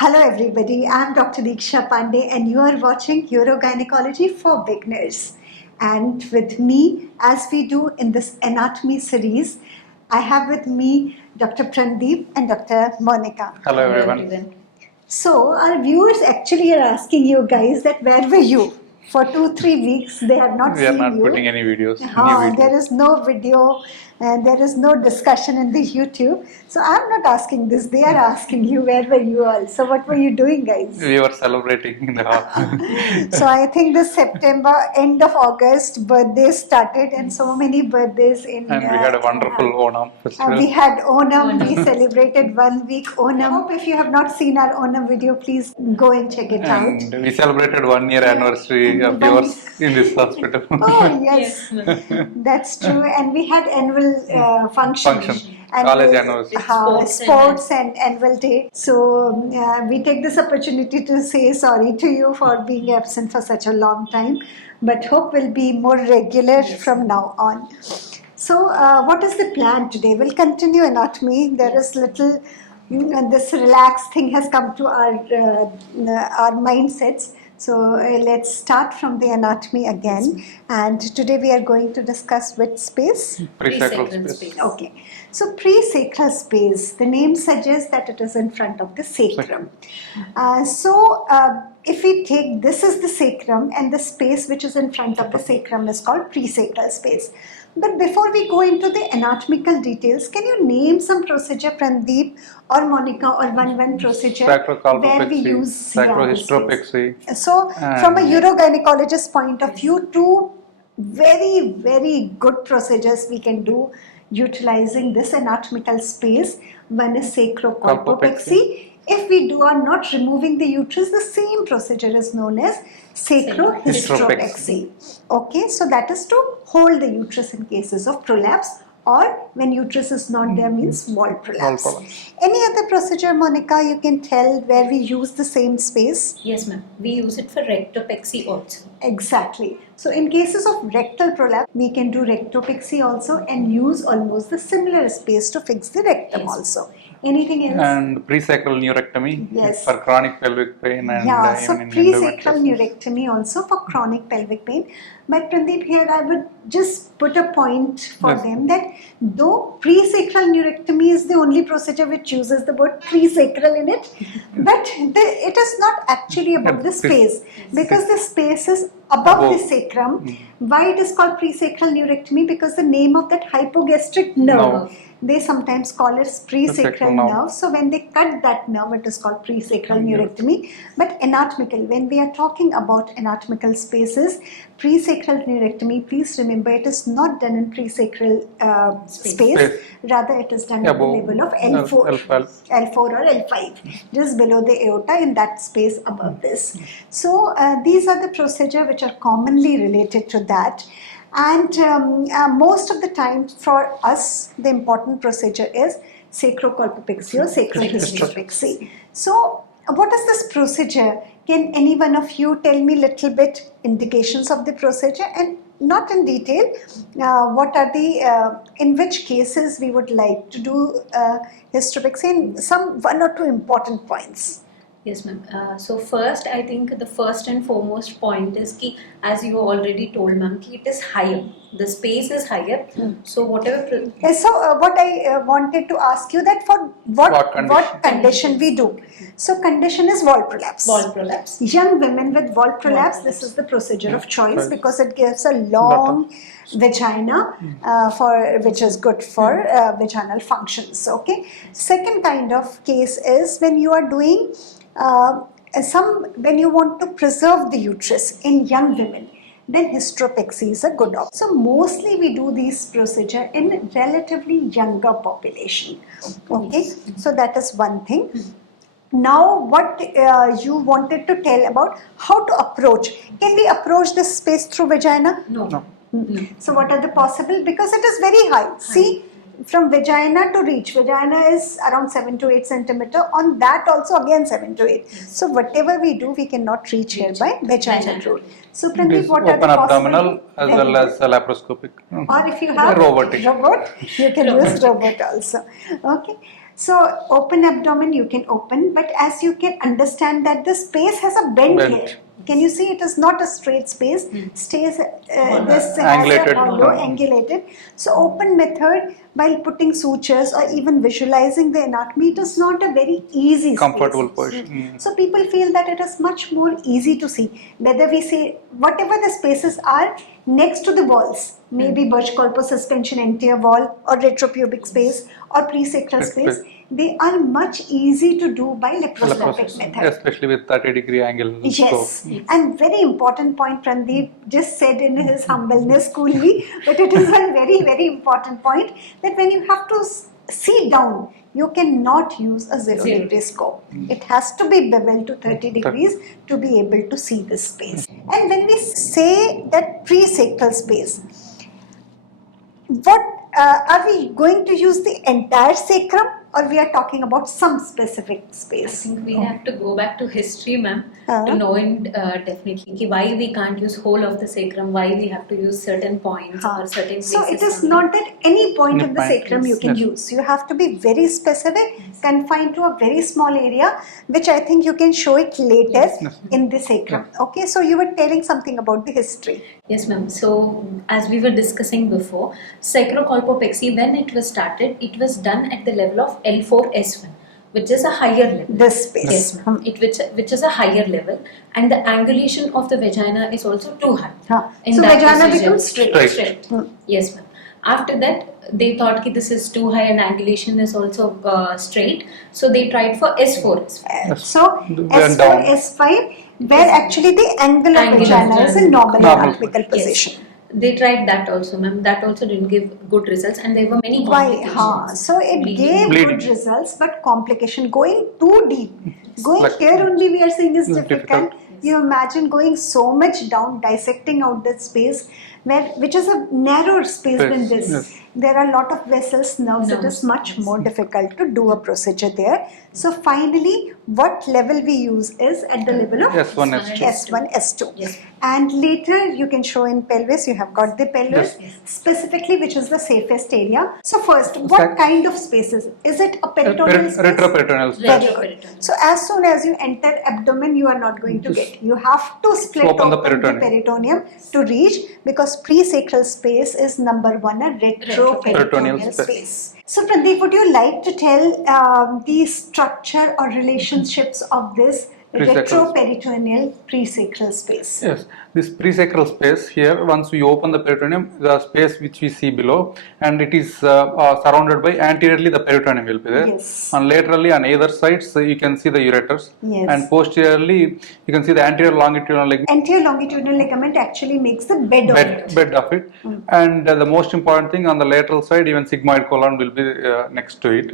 Hello everybody, I'm Dr. Diksha Pandey and you are watching Urogynecology for Beginners. And with me, as we do in this anatomy series, I have with me Dr. Prandeep and Dr. Monica. Hello everyone. So our viewers actually are asking you guys that where were you? For 2-3 weeks they have not We are seen not you. putting any videos. There is no video and there is no discussion in the YouTube. So I'm not asking this, they are asking you where were you all. So what were you doing, guys? We were celebrating in the hall. So I think this September, end of August, birthdays started and so many birthdays in... And we had a wonderful Onam festival. We had Onam, we celebrated 1 week Onam. Hope if you have not seen our Onam video, please go and check it out. And we celebrated 1 year anniversary of yours in this hospital. Oh yes, that's true. And we had annual function. College anniversary. Sports and annual day. So we take this opportunity to say sorry to you for being absent for such a long time, but hope will be more regular from now on. So what is the plan today? We'll continue anatomy. There is little, this relaxed thing has come to our mindsets. So let's start from the anatomy again. And today we are going to discuss which space? Presacral space. Okay. So presacral space, the name suggests that it is in front of the sacrum. If we take this is the sacrum and the space which is in front of the sacrum is called presacral space. But before we go into the anatomical details, can you name some procedure, Prandeep or Monica, or one procedure where we use sacrohysteropexy? So, from a urogynecologist point of view, two very, very good procedures we can do utilizing this anatomical space. One is sacrocolpopexy. If we are not removing the uterus, the same procedure is known as sacrohysteropexy. Okay, so that is to hold the uterus in cases of prolapse, or when uterus is not there means wall prolapse. Any other procedure, Monica, you can tell where we use the same space? Yes, ma'am. We use it for rectopexy also. Exactly. So in cases of rectal prolapse, we can do rectopexy also and use almost the similar space to fix the rectum also. Anything else? And presacral neurectomy for chronic pelvic pain and so presacral neurectomy also for chronic pelvic pain. But Prandeep, here I would just put a point for them that though presacral neurectomy is the only procedure which uses the word presacral in it, but it is not actually about the space, because the space is above the sacrum. Why it is called presacral neurectomy? Because the name of that hypogastric nerve, they sometimes call it presacral nerve. So when they cut that nerve, it is called presacral neurectomy. But anatomical, when we are talking about anatomical spaces, presacral neurectomy, please remember it is not done in presacral space. Rather it is done at the level of L4 or L5, just below the aorta, in that space above this. So these are the procedures which are commonly related to that. And most of the time for us, the important procedure is sacrocolpopexy or sacrohysteropexy. So what is this procedure? Can any one of you tell me little bit indications of the procedure, and not in detail, what are the, in which cases we would like to do hysteropexy, and some 1 or 2 important points. Yes, ma'am. So first, I think the first and foremost point is ki, as you already told, ma'am, it is higher. The space is higher. So whatever. So what I wanted to ask you that for what condition we do. So condition is wall prolapse. Wall prolapse. Young women with wall prolapse, this is the procedure of choice because it gives a long vagina which is good for vaginal functions. Okay. Second kind of case is when you are doing when you want to preserve the uterus in young women, then hysteropexy is a good option. So mostly we do these procedure in relatively younger population. Okay, so that is one thing. Now what you wanted to tell about how to approach. Can we approach this space through vagina? No. So what are the possible? Because it is very high. See, from vagina to reach, vagina is around 7 to 8 centimeter. On that also again 7 to 8. So whatever we do, we cannot reach here by vaginal route. So Prandeep, what are the open abdominal as well as laparoscopic. Or if you have robot, you can use robot also. Okay. So open abdomen you can open, but as you can understand that the space has a bend Bend. here. Can you see it is not a straight space? Stays this has Angulated. a hollow, angulated. So open method while putting sutures or even visualizing the anatomy, it is not a very easy Comfortable space. position. So people feel that it is much more easy to see. Whether we say whatever the spaces are next to the walls, maybe Birch-Corpo suspension anterior wall or retropubic space or presacral space, they are much easy to do by laparoscopic method. Especially with 30-degree angle. Yes, and very important point Prandeep just said in his humbleness coolly, but it is a very, very important point that when you have to see down, you cannot use a zero degree scope. It has to be beveled to 30 degrees to be able to see this space. And when we say that presacral space, what are we going to use the entire sacrum or we are talking about some specific I space? think we have to go back to history, ma'am, Uh-huh. to know definitely ki why we can't use whole of the sacrum, why we have to use certain points or certain places. So it is only. not that any point Any of the point, sacrum you yes, can yes. use. You have to be very specific, confined to a very small area, which I think you can show it later in the sacrum. Okay, so you were telling something about the history. Yes, ma'am. So, as we were discussing before, sacrocolpopexy, when it was started, it was done at the level of L4S1, which is a higher level. This space. Yes, ma'am. Which is a higher level, and the angulation of the vagina is also too high. In So that vagina procedure. becomes straight. Straight. Yes, ma'am. After that, they thought that this is too high and angulation is also straight, so they tried for S4. So Went S4, down. S5, where actually the angular Angular vagina is in normal Normal. anatomical position. Yes. They tried that also, ma'am. That also didn't give good results, and there were many Why? complications. So it Bleeding. gave Bleeding. good results, but complication going too deep. Going Like- here only we are saying is It's difficult. difficult. You imagine going so much down, dissecting out that space, which is a narrower space than Space, this. yes. There are a lot of vessels, nerves. It is much more difficult to do a procedure there. So finally, what level we use is at the level of S1, S2. S1, S2. Yes. And later you can show in pelvis, you have got the pelvis, Yes. specifically which is the safest area. So first, what Sec- kind of spaces? Is it a peritoneal space? Retroperitoneal space. Very Retroperitoneal. good. So as soon as you enter abdomen, you are not going to get. You have to split Open the open the peritoneum to reach, because presacral space is number one, a retroperitoneal Peritoneal space. So Prandeep, would you like to tell the structure or relationships of this Presacral. retroperitoneal presacral space? Yes, this presacral space here, once we open the peritoneum, the space which we see below, and it is surrounded by anteriorly the peritoneum will be there, Yes. and laterally on either sides you can see the ureters, Yes. and posteriorly you can see the anterior longitudinal ligament. Anterior longitudinal ligament actually makes the bed of it. Bed of it, and the most important thing on the lateral side, even sigmoid colon will be next to it.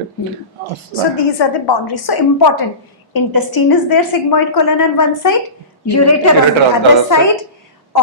So these are the boundaries. So important. Intestine is there, sigmoid colon on one side, ureter on Ureter the on the other other side.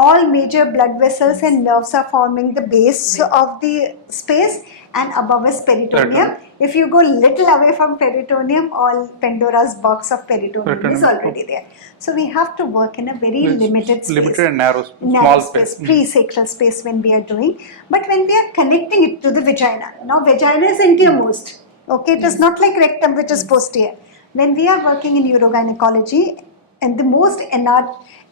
All major blood vessels and nerves are forming the base of the space, and above is peritoneum. If you go little away from peritoneum, all Pandora's box of peritoneum is Peritoneum. already there. So we have to work in a very It's limited space. limited and narrow, Narrow small space. presacral space when we are doing. But when we are connecting it to the vagina, now vagina is anteriormost. Okay, it is not like rectum which is posterior. When we are working in urogynecology, and the most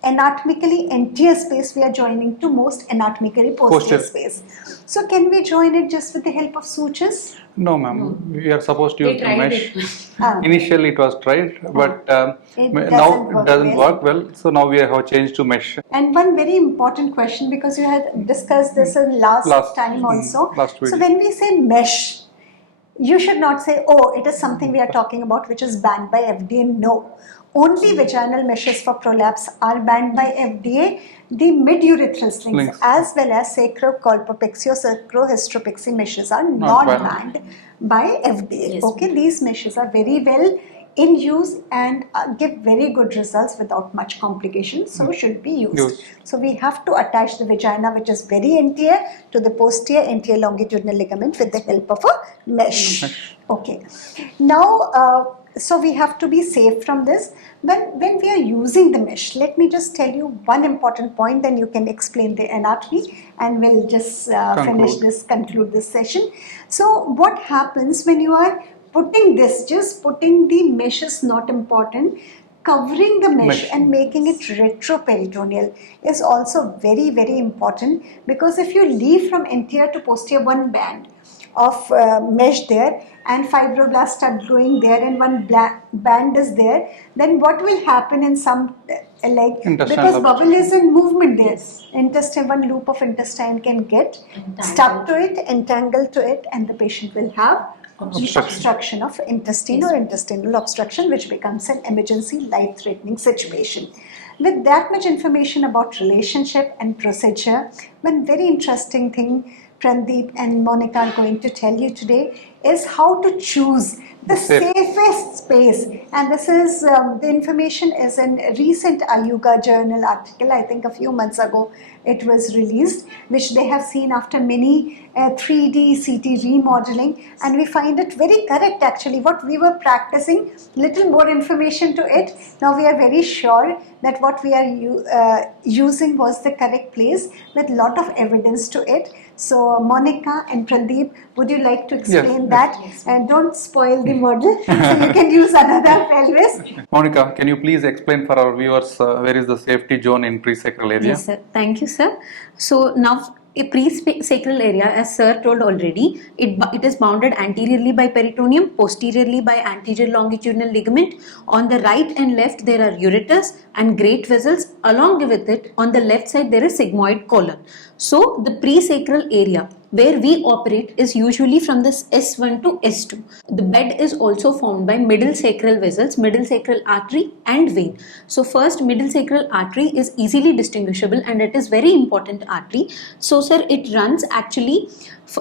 anatomically anterior space, we are joining to most anatomically posterior Posterior. space. So can we join it just with the help of sutures? No, ma'am. We are supposed to They use the tried mesh. it. Initially, it was tried, but It now doesn't it work doesn't well. work well. So now we have changed to mesh. And one very important question, because you had discussed this in last time also. last So video. when we say mesh, you should not say, oh, it is something we are talking about which is banned by FDA. No. Only vaginal meshes for prolapse are banned by FDA. The mid-urethral slings Slings. as well as sacrocolpopexy or sacrohysteropexy meshes are Not not banned. banned by FDA. Yes. Okay, these meshes are very well in use and give very good results without much complication, so should be used. Used. So we have to attach the vagina, which is very anterior, to the posterior anterior longitudinal ligament with the help of a mesh. Okay. Now, so we have to be safe from this. When we are using the mesh, let me just tell you one important point, then you can explain the anatomy, and we'll just conclude this session. So what happens when you are just putting the mesh is not important. Covering the mesh and making it retroperitoneal is also very, very important, because if you leave from anterior to posterior one band of mesh there and fibroblasts start growing there and one band is there, then what will happen in some leg, because bubble is in movement there, intestine, one loop of intestine can get stuck to it, entangled to it, and the patient will have obstruction of intestine or intestinal obstruction, which becomes an emergency life-threatening situation. With that much information about relationship and procedure, one very interesting thing Prandeep and Monica are going to tell you today is how to choose the safest space. And this is, the information is in a recent Ayuga journal article, I think a few months ago it was released, which they have seen after many 3D CT remodeling, and we find it very correct actually. What we were practicing, little more information to it, now we are very sure that what we are using was the correct place with lot of evidence to it. So Monica and Prandeep, would you like to explain that? Yes. And don't spoil the model, so you can use another pelvis. Monica, can you please explain for our viewers where is the safety zone in presacral area? Yes, sir. Thank you, sir. So now, a pre-sacral area, as sir told already, it is bounded anteriorly by peritoneum, posteriorly by anterior longitudinal ligament. On the right and left there are ureters and great vessels. Along with it, on the left side there is sigmoid colon. So the pre-sacral area where we operate is usually from this S1 to S2. The bed is also formed by middle sacral vessels, middle sacral artery and vein. So first, middle sacral artery is easily distinguishable and it is very important artery. So sir, it runs actually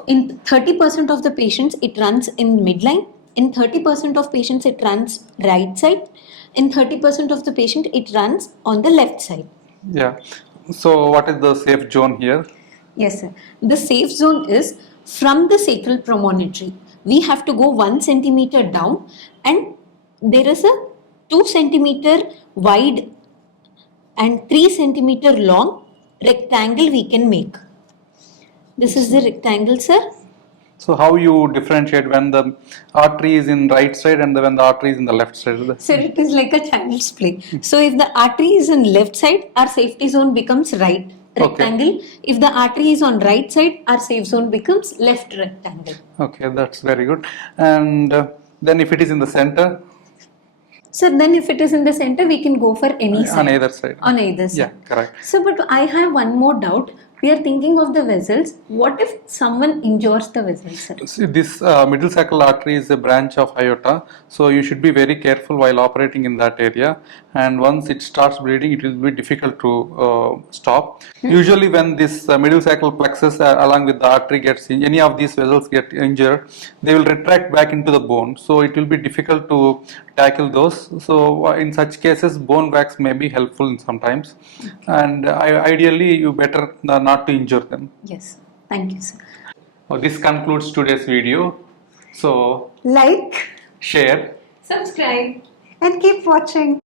in 30% of the patients it runs in midline, in 30% of patients it runs right side, in 30% of the patient it runs on the left side. Yeah. So what is the safe zone here? Yes, sir. The safe zone is from the sacral promontory. We have to go 1 centimeter down, and there is a 2 centimeter wide and 3 centimeter long rectangle we can make. This is the rectangle, sir. So how you differentiate when the artery is in right side and when the artery is in the left side? Sir, it is like a child's play. So if the artery is in left side, our safety zone becomes right rectangle. Okay. If the artery is on right side, our safe zone becomes left rectangle. Okay, that's very good. And then if it is in the center? So then if it is in the center, we can go for any side. On either side. On either side. Yeah, correct. So but I have one more doubt. We are thinking of the vessels. What if someone injures the vessels, sir? See, this middle sacral artery is a branch of aorta, so you should be very careful while operating in that area, and once it starts bleeding it will be difficult to stop. Usually when this middle sacral plexus along with the artery gets in, any of these vessels get injured, they will retract back into the bone, so it will be difficult to tackle those. So in such cases bone wax may be helpful sometimes, and ideally you better not to injure them. Yes, thank you, sir. This concludes today's video. So Like, share, Subscribe and keep watching.